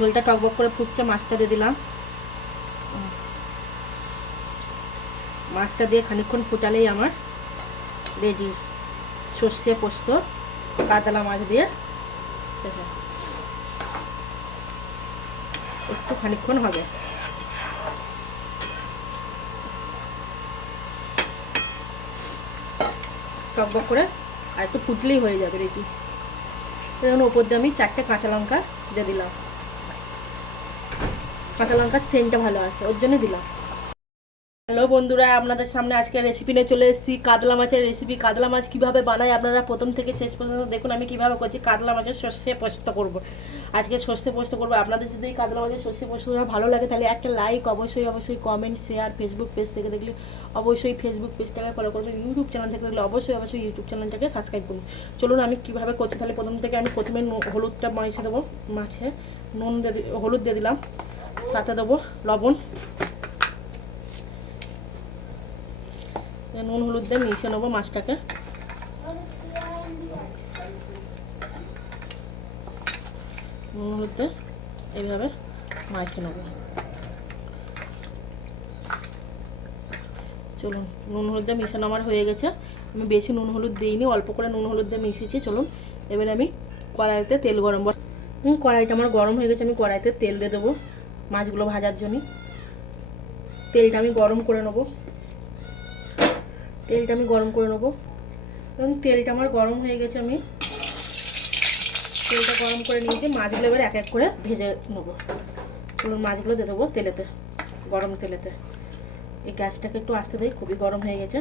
ঝোলটা টকবক করে ফুটছে, মাছটা দিয়ে দিলাম। মাছটা দিয়ে খানিকক্ষণ ফুটালেই আমার রেডি সর্ষে পোস্ত, কাতলা মাছ দিয়ে। একটু খানিকক্ষণ হবে। টকবক করে আর একটু ফুটলেই হয়ে যাবে রেডি ওপর দিয়ে আমি চারটে কাঁচা লঙ্কা দিয়ে দিলাম। কাঁচা লঙ্কার সেন্টটা ভালো আছে, ওর জন্য দিলাম। হ্যালো বন্ধুরা, আপনাদের সামনে আজকে রেসিপি নিয়ে চলে এসেছি, কাতলা মাছের রেসিপি কাতলা মাছ কীভাবে বানাই আপনারা প্রথম থেকে শেষ পর্যন্ত দেখুন, আমি কীভাবে করছি, কাতলা মাছের সর্ষে পোস্ত করব। আজকে সর্ষে পোস্ত করব। আপনাদের যদি এই কাতলা মাছের সর্ষে পোস্তটা ভালো লাগে, তাহলে একটা লাইক অবশ্যই অবশ্যই কমেন্ট শেয়ার ফেসবুক পেজ থেকে দেখলে অবশ্যই ফেসবুক পেজটাকে ফলো করবেন ইউটিউব চ্যানেল থেকে দেখলে অবশ্যই অবশ্যই ইউটিউব চ্যানেলটাকে সাবস্ক্রাইব করুন চলুন, আমি কীভাবে করছি, তাহলে প্রথম থেকে আমি প্রথমে হলুদটা মাইছে দেবো মাছে, নুন দিয়ে হলুদ দিয়ে দিলাম। সাথে দেবো লবণ। নুন, হলুদ দিয়ে মিশিয়ে নেব মাছটাকে। নুন, হলুদ দিয়ে এইভাবে মাখিয়ে নেব। চলুন, নুন, হলুদ দিয়ে মিশানো আমার হয়ে গেছে। আমি বেশি নুন, হলুদ দিইনি, অল্প করে নুন, হলুদ দিয়ে মিশিয়েছি। চলুন, এবারে আমি কড়াইতে তেল গরম কড়াইটা আমার গরম হয়ে গেছে, আমি কড়াইতে তেল দিয়ে দেবো। মাছগুলো ভাজার জন্য। তেলটা আমি গরম করে নেব। তেলটা আমি গরম করে নেব। এবং তেলটা আমার গরম হয়ে গেছে আমি। তেলটা গরম করে নিয়েছি। মাছগুলো এবার এক এক করে ভেজে নেব। মাছগুলো দিয়ে দেবো তেলেতে, গরম তেলেতে। এই গ্যাসটাকে একটু আসতে দিই, খুবই গরম হয়ে গেছে।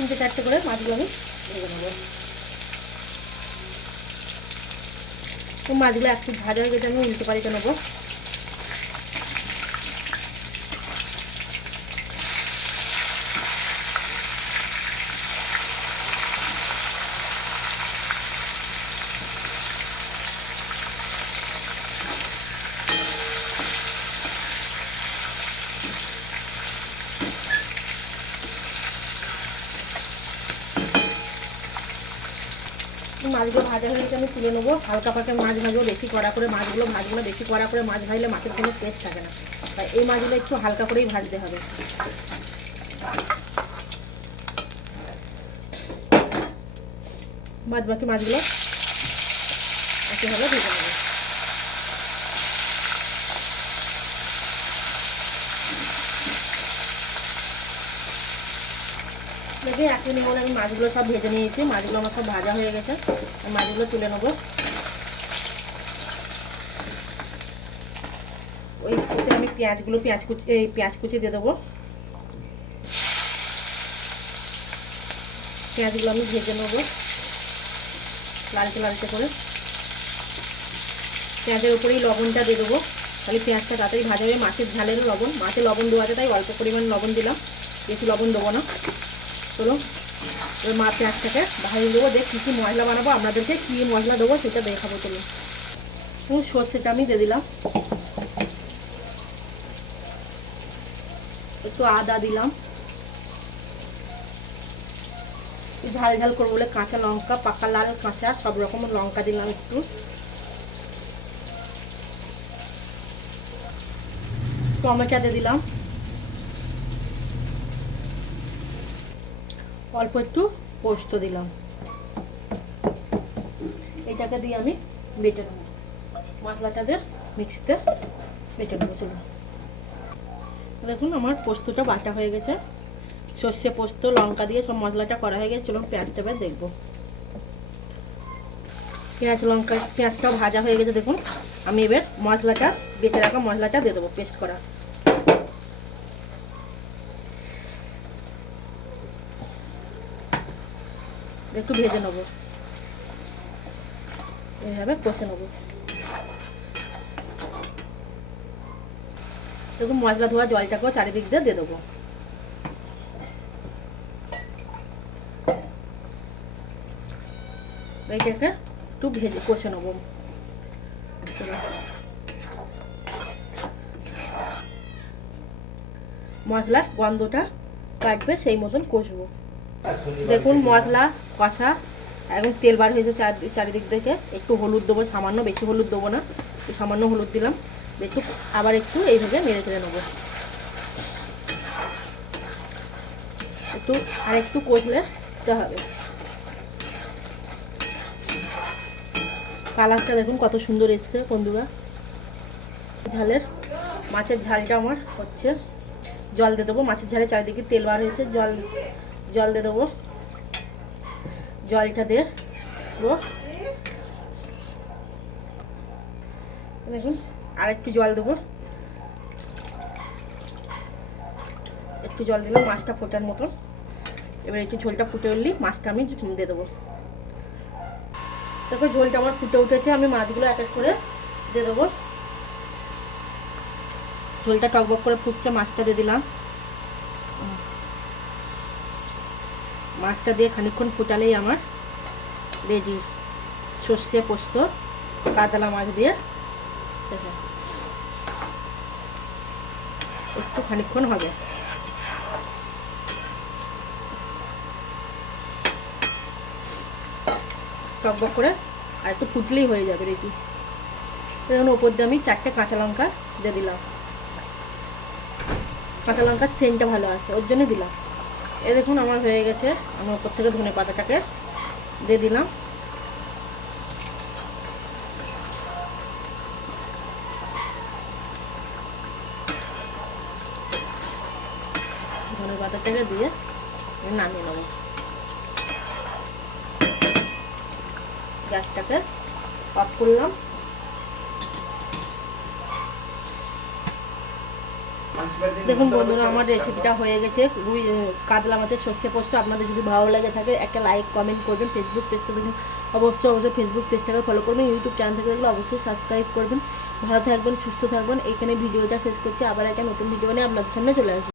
তিনটে চারটে করে মাছগুলো আমি ভেজে নেব। তো মাছগুলো একটু ভাজা হয়ে গেছে আমি উল্টে পাল্টে নেব। মাছগুলো ভাজা হয়ে গেছে, আমি তুলে নেব। হালকা পাকে মাছ ভাজবো, বেশি কড়া করে মাছগুলো মাছগুলো বেশি কড়া করে মাছ ভাজলে মাছের কোনো টেস্ট থাকে না। তাই এই মাছগুলো একটু হালকা করেই ভাজতে হবে। বাদ বাকি মাছগুলো একইভাবে ভেজে নেব। দেখি একই নিয়ে আমি মাছগুলো সব ভেজে নিয়েছি। মাছগুলো আমার সব ভাজা হয়ে গেছে। মাছগুলো তুলে নেব। ওই ওতে আমি পেঁয়াজগুলো, পেঁয়াজ কুচি, এই পেঁয়াজ কুচি দিয়ে দেবো। পেঁয়াজগুলো আমি ভেজে নেব। লালচে লালচে করে। পেঁয়াজের উপরেই লবণটা দিয়ে দেবো। তাহলে পেঁয়াজটা তাড়াতাড়ি ভাজা হয়ে মাছের ঝালের লবণ। মাছে লবণ দেওয়া আছে, তাই অল্প পরিমাণ লবণ দিলাম। বেশি লবণ দেবো না। চলো, এবার মা পেঁয়াজটাকে ভাজে দেবো দেখ কী কী মশলা বানাবো, আপনাদেরকে কী মশলা দেবো সেটা দেখাবো এবং সর্ষেটা আমি দিয়ে দিলাম। একটু আদা দিলাম। ঝাল ঝাল করব বলে কাঁচা লঙ্কা, পাকা লাল কাঁচা, সব রকম লঙ্কা দিলাম একটু। টমেটো দিয়ে দিলাম। অল্প একটু পোস্ত দিলাম। এটাকে দিয়ে আমি বেটে নেব। দিয়ে মিক্সিতে বেটে নেব চলো। দেখুন আমার পোস্তটা বাটা হয়ে গেছে। সর্ষে পোস্ত, লঙ্কা দিয়ে সব মশলাটা করা হয়ে গেছে। চলুন পেঁয়াজটা এবার দেখব। পেঁয়াজ, লঙ্কা, পেঁয়াজটাও ভাজা হয়ে গেছে, দেখুন। আমি এবার মশলাটা, বেটে রাখা মশলাটা দিয়ে দেবো পেস্ট করা। একটু ভেজে নেব। এইভাবে কষে নেব। দেখুন, মশলা ধোয়া জলটাকেও চারিদিক দিয়ে দিয়ে দেবো। এইটাকে একটু ভেজে কষে নেব। মশলার গন্ধটা কাটবে সেই মতন কষবো। দেখুন, মশলা কষা এখন তেল বার হয়েছে চার চারিদিক থেকে একটু হলুদ দেবো, সামান্য, বেশি হলুদ দেবো না। সামান্য হলুদ দিলাম। একটু আবার একটু এইভাবে মেরে চেড়ে নেব। একটু, আর একটু কষলে হবে। কালারটা দেখুন কত সুন্দর এসছে বন্ধুরা। ঝালের, মাছের ঝালটা আমার হচ্ছে। জল দিয়ে দেবো, মাছের ঝালে চারিদিকে তেল বার হয়েছে, জল জল দিয়ে দেবো। জলটা দিয়ে দেখুন আর একটু জল দেবো। একটু জল দিলাম, মাছটা ফোটার মতন এবার একটু ঝোলটা ফুটে উঠলি মাছটা আমি দিয়ে দেবো। দেখো, ঝোলটা আমার ফুটে উঠেছে, আমি মাছগুলো এক এক করে দিয়ে দেবো। ঝোলটা টকবক করে ফুটছে, মাছটা দিয়ে দিলাম। মাছটা দিয়ে খানিকক্ষণ ফুটালেই আমার রেডি সর্ষে পোস্ত, কাতলা মাছ দিয়ে। একটু খানিকক্ষণ হবে। টকবক করে আর একটু ফুটলেই হয়ে যাবে রেডি দেখুন ওপর দিয়ে আমি চারটে কাঁচা লঙ্কা দিয়ে দিলাম। কাঁচা লঙ্কার সেন্টটা ভালো আছে ওর জন্য দিলাম। এ দেখুন, আমার হয়ে গেছে। আমার ওপর থেকে ধনে পাতাটাকে দিয়ে দিলাম। ধনে পাতাটাকে দিয়ে নামিয়ে নেব। গ্যাসটাকে অফ করলাম। দেখুন বন্ধুরা, আমার রেসিপিটা হয়ে গেছে। রুই কাতলা মাছের সর্ষে পোস্ত। আপনাদের যদি ভালো লাগে থাকে, একটা লাইক কমেন্ট করবেন। ফেসবুক পেজটা দেখুন। অবশ্যই অবশ্যই ফেসবুক পেজটাকে ফলো করবেন। ইউটিউব চ্যানেল থেকে দেখলে অবশ্যই সাবস্ক্রাইব করবেন। ভালো থাকবেন, সুস্থ থাকবেন। এখানে ভিডিওটা শেষ করছি। আবার একটা নতুন ভিডিও নিয়ে আপনাদের সামনে চলে আসবে।